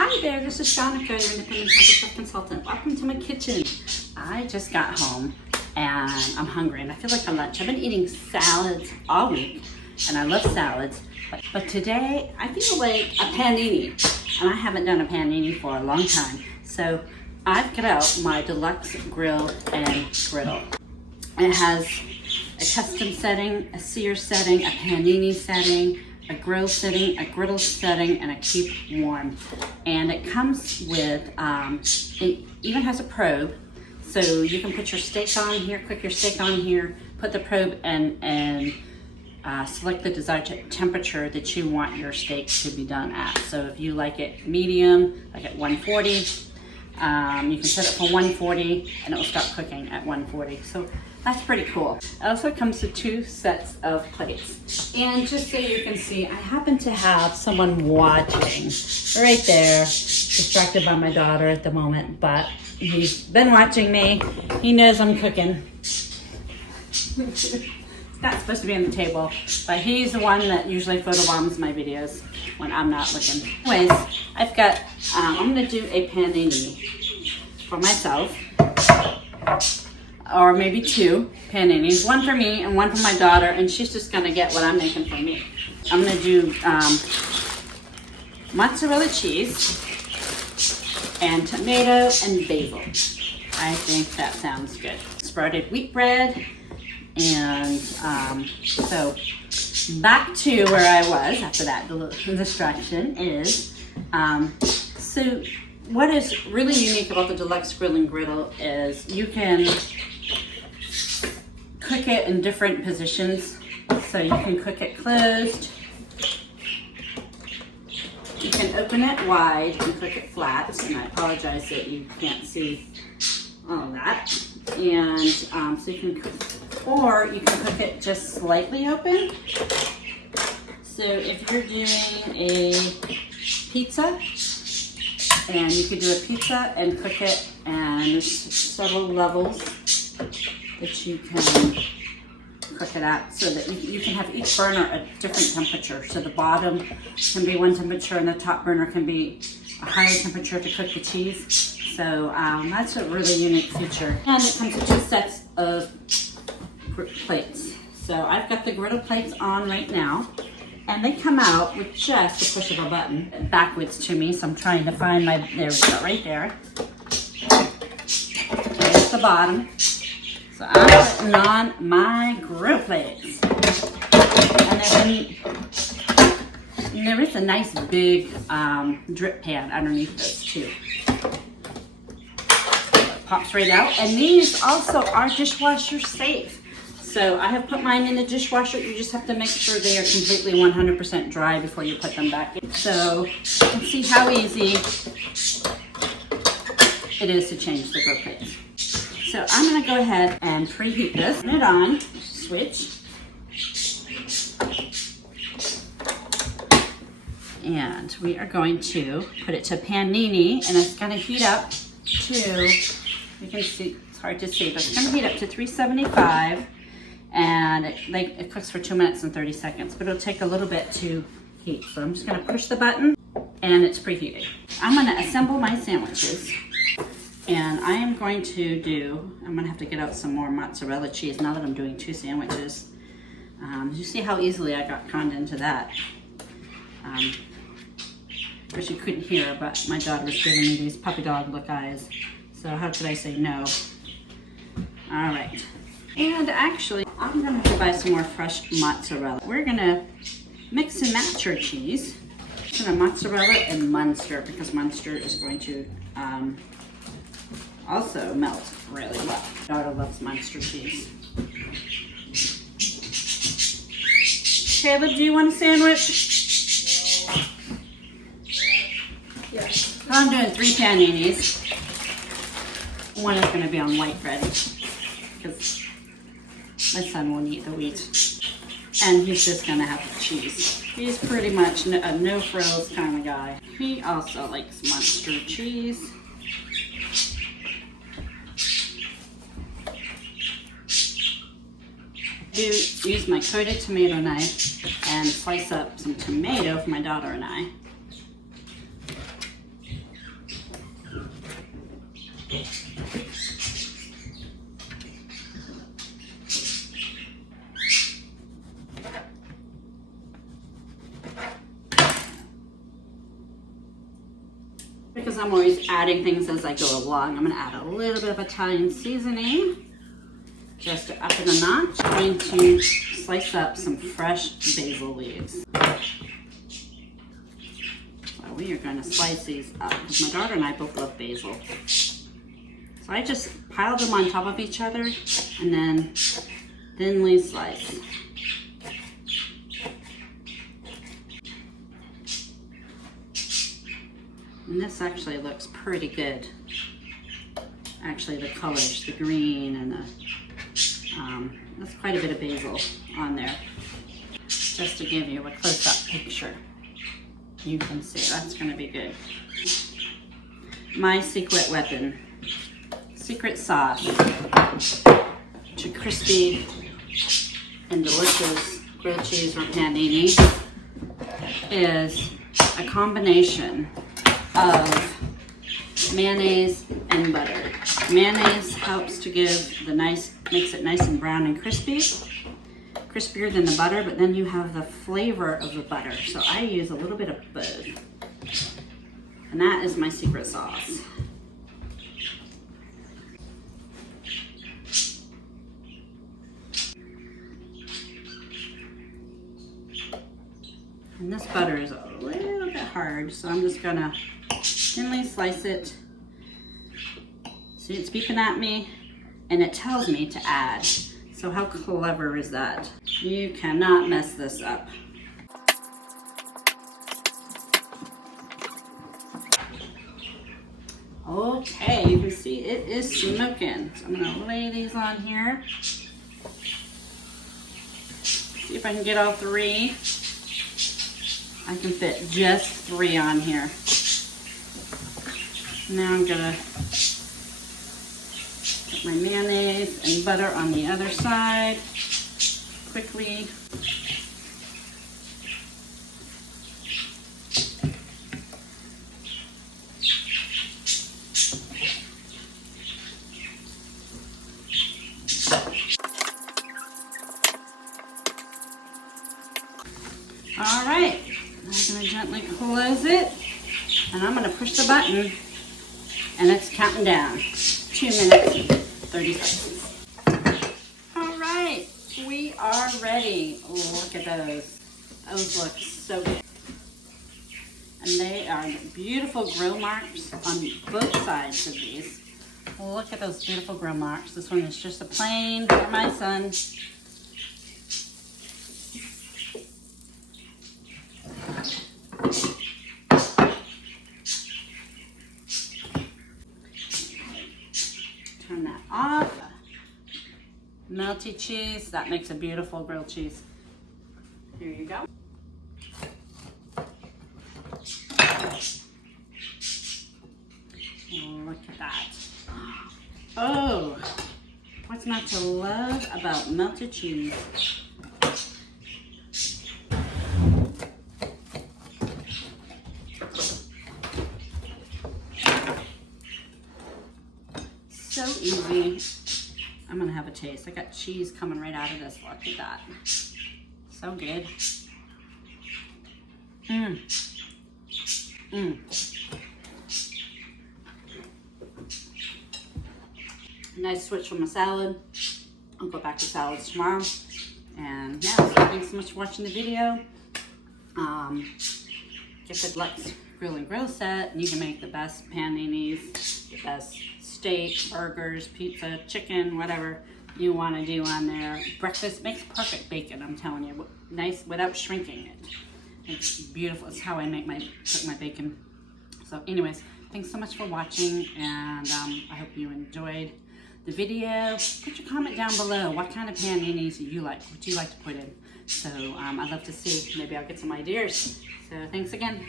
Hi there, this is Shanika, your independent chef consultant. Welcome to my kitchen. I just got home and I'm hungry and I feel like a lunch. I've been eating salads all week and I love salads, but today I feel like a panini, and I haven't done a panini for a long time. So I've got out my Deluxe grill and griddle. It has a custom setting, a sear setting, a panini setting, a grill setting, a griddle setting, and a keep warm. And it comes with, it even has a probe, so you can put your steak on here, cook your steak on here, put the probe and select the desired temperature that you want your steak to be done at. So if you like it medium, like at 140, you can set it for 140 and it will start cooking at 140. So that's pretty cool. It also comes with 2 sets of plates. And just so you can see, I happen to have someone watching right there, distracted by my daughter at the moment, but he's been watching me. He knows I'm cooking. It's not supposed to be on the table, but he's the one that usually photobombs my videos when I'm not looking. Anyways, I've got, I'm gonna do a panini for myself, or maybe 2 paninis, one for me and one for my daughter, and she's just gonna get what I'm making for me. I'm gonna do mozzarella cheese and tomato and basil. I think that sounds good. Sprouted wheat bread, and so back to where I was after that distraction is, so what is really unique about the Deluxe Grill and Griddle is you can cook it in different positions. So you can cook it closed, you can open it wide and cook it flat, and I apologize that you can't see all of that. And so you can cook, or you can cook it just slightly open. So if you're doing a pizza, and you could do a pizza and cook it, and there's several levels that you can cook it at, so that you can have each burner a different temperature. So the bottom can be one temperature and the top burner can be a higher temperature to cook the cheese. So that's a really unique feature. And it comes with 2 sets of plates. So I've got the griddle plates on right now, and they come out with just the push of a button backwards to me. So I'm trying to find my, there we go, right there. There's the bottom. So I'm putting on my grill plates. And there is a nice big drip pan underneath those too. It pops right out. And these also are dishwasher safe. So I have put mine in the dishwasher. You just have to make sure they are completely 100% dry before you put them back in. So you can see how easy it is to change the grill plates. So I'm gonna go ahead and preheat this. Turn it on, switch. And we are going to put it to panini, and it's gonna heat up to, you can see, it's hard to see, but it's gonna heat up to 375, and it cooks for 2 minutes and 30 seconds, but it'll take a little bit to heat. So I'm just gonna push the button, and it's preheating. I'm gonna assemble my sandwiches. And I am going to do, I'm gonna have to get out some more mozzarella cheese now that I'm doing 2 sandwiches. You see how easily I got conned into that. Of course you couldn't hear, but my daughter was giving me these puppy dog look eyes. So how could I say no? All right. And actually, I'm gonna have to buy some more fresh mozzarella. We're gonna mix and match our cheese. I'm gonna mozzarella and Munster, because Munster is going to also melts really well. My daughter loves Munster cheese. Caleb, do you want a sandwich? Yes. I'm doing 3 paninis. One is going to be on white bread, because my son won't eat the wheat. And he's just going to have the cheese. He's pretty much a no frills kind of guy. He also likes Munster cheese. Use my coated tomato knife and slice up some tomato for my daughter and I. Because I'm always adding things as I go along, I'm gonna add a little bit of Italian seasoning just to up it a notch. I'm going to slice up some fresh basil leaves. So we are gonna slice these up because my daughter and I both love basil. So I just pile them on top of each other and then thinly slice. And this actually looks pretty good. Actually, the colors, the green and the, that's quite a bit of basil on there. Just to give you a close-up picture. You can see, that's gonna be good. My secret weapon, secret sauce to crispy and delicious grilled cheese or panini is a combination of mayonnaise and butter. Mayonnaise helps to give the nice, makes it nice and brown and crispy, crispier than the butter, but then you have the flavor of the butter. So I use a little bit of both. And that is my secret sauce. And this butter is a little bit hard, so I'm just gonna thinly slice it. See, it's beeping at me, and it tells me to add. So how clever is that? You cannot mess this up. Okay, you can see it is smoking. So I'm gonna lay these on here. See if I can get all three. I can fit just 3 on here. Now I'm gonna put my mayonnaise and butter on the other side quickly. All right, I'm gonna gently close it, and I'm gonna push the button, and it's counting down. 2 minutes, 30 seconds. All right, we are ready. Look at those. Those look so good. And they are beautiful grill marks on both sides of these. Look at those beautiful grill marks. This one is just a plain for my son. Turn that off. Melty cheese, that makes a beautiful grilled cheese. Here you go. Look at that. Oh, what's not to love about melted cheese? So easy. I'm gonna have a taste. I got cheese coming right out of this. Look at that. So good. Mmm. Mmm. Nice switch from a salad. I'll go back to salads tomorrow. And yeah, so thanks so much for watching the video. Get the Deluxe Grill and Grill set, and you can make the best paninis, the best steak, burgers, pizza, chicken, whatever you want to do on there. Breakfast makes perfect bacon, I'm telling you. Nice without shrinking it. It's beautiful. It's how I make cook my bacon. So anyways, thanks so much for watching, and I hope you enjoyed the video. Put your comment down below. What kind of paninis do you like? What do you like to put in? So I'd love to see. Maybe I'll get some ideas. So thanks again.